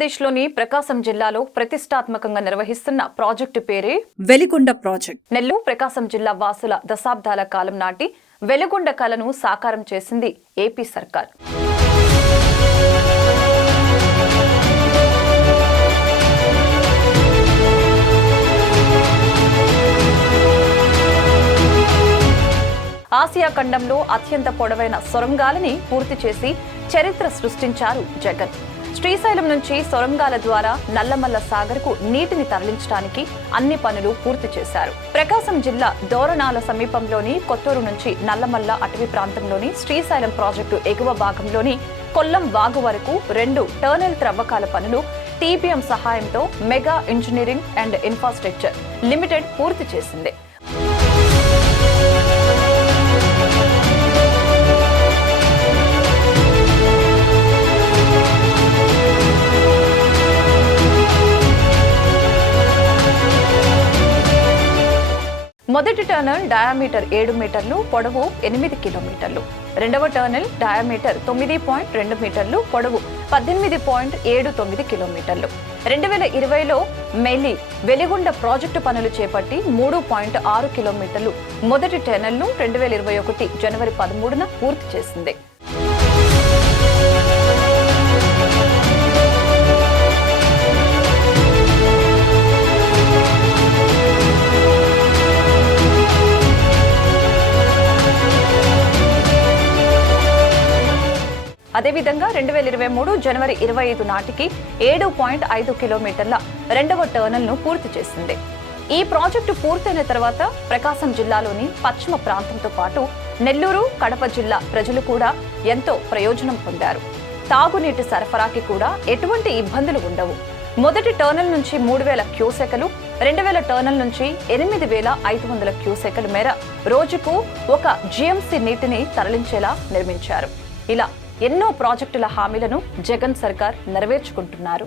ఆంధ్రప్రదేశ్లోని ప్రకాశం జిల్లాలో ప్రతిష్టాత్మకంగా నిర్వహిస్తున్న ప్రాజెక్టు పేరే వెలిగొండ ప్రాజెక్ట్. నెల్లూరు ప్రకాశం జిల్లా వాసుల దశాబ్దాల కాలం నాటి వెలిగొండ కలను సాకారం చేసింది ఏపీ సర్కార్. ఆసియా ఖండంలో అత్యంత పొడవైన సొరంగాలని పూర్తి చేసి చరిత్ర సృష్టించారు జగన్. శ్రీశైలం నుంచి సొరంగాల ద్వారా నల్లమల్ల సాగర్కు నీటిని తరలించడానికి అన్ని పనులు పూర్తి చేశారు. ప్రకాశం జిల్లా దోరణాల సమీపంలోని కొత్తూరు నుంచి నల్లమల్ల అటవీ ప్రాంతంలోని శ్రీశైలం ప్రాజెక్టు ఎగువ భాగంలోని కొల్లం వాగు వరకు 2 టర్నల్ త్రవ్వకాల పనులు టీబీఎం సహాయంతో mega engineering and infrastructure limited పూర్తి చేసింది. మొదటి టర్నల్ డయామీటర్ 7 మీటర్లు, పొడవు 8 కిలోమీటర్లు. రెండవ టర్నల్ డయామీటర్ 9.2 మీటర్లు, పొడవు 18.79 కిలోమీటర్లు. 2020లో మెల్లి వెలిగొండ ప్రాజెక్టు పనులు చేపట్టి 3.6 కిలోమీటర్లు మొదటి టర్నల్ను 2021 జనవరి 13న పూర్తి చేసింది. అదేవిధంగా 2023 జనవరి 25 నాటికి 7.5 కిలోమీటర్ల రెండవ టర్నల్ను పూర్తి చేసింది. ఈ ప్రాజెక్టు పూర్తయిన తర్వాత ప్రకాశం జిల్లాలోని పశ్చిమ ప్రాంతంతో పాటు నెల్లూరు, కడప జిల్లా ప్రజలు కూడా ఎంతో ప్రయోజనం పొందారు. తాగునీటి సరఫరాకి కూడా ఎటువంటి ఇబ్బందులు ఉండవు. మొదటి టర్నల్ నుంచి 3000 క్యూసెకలు, 2000 టర్నల్ నుంచి 8500 క్యూసెకల మేర రోజుకు 1 జీఎంసీ నీటిని తరలించేలా నిర్మించారు. ఇలా ఎన్నో ప్రాజెక్టుల హామీలను జగన్ సర్కార్ నెరవేర్చుకుంటున్నారు.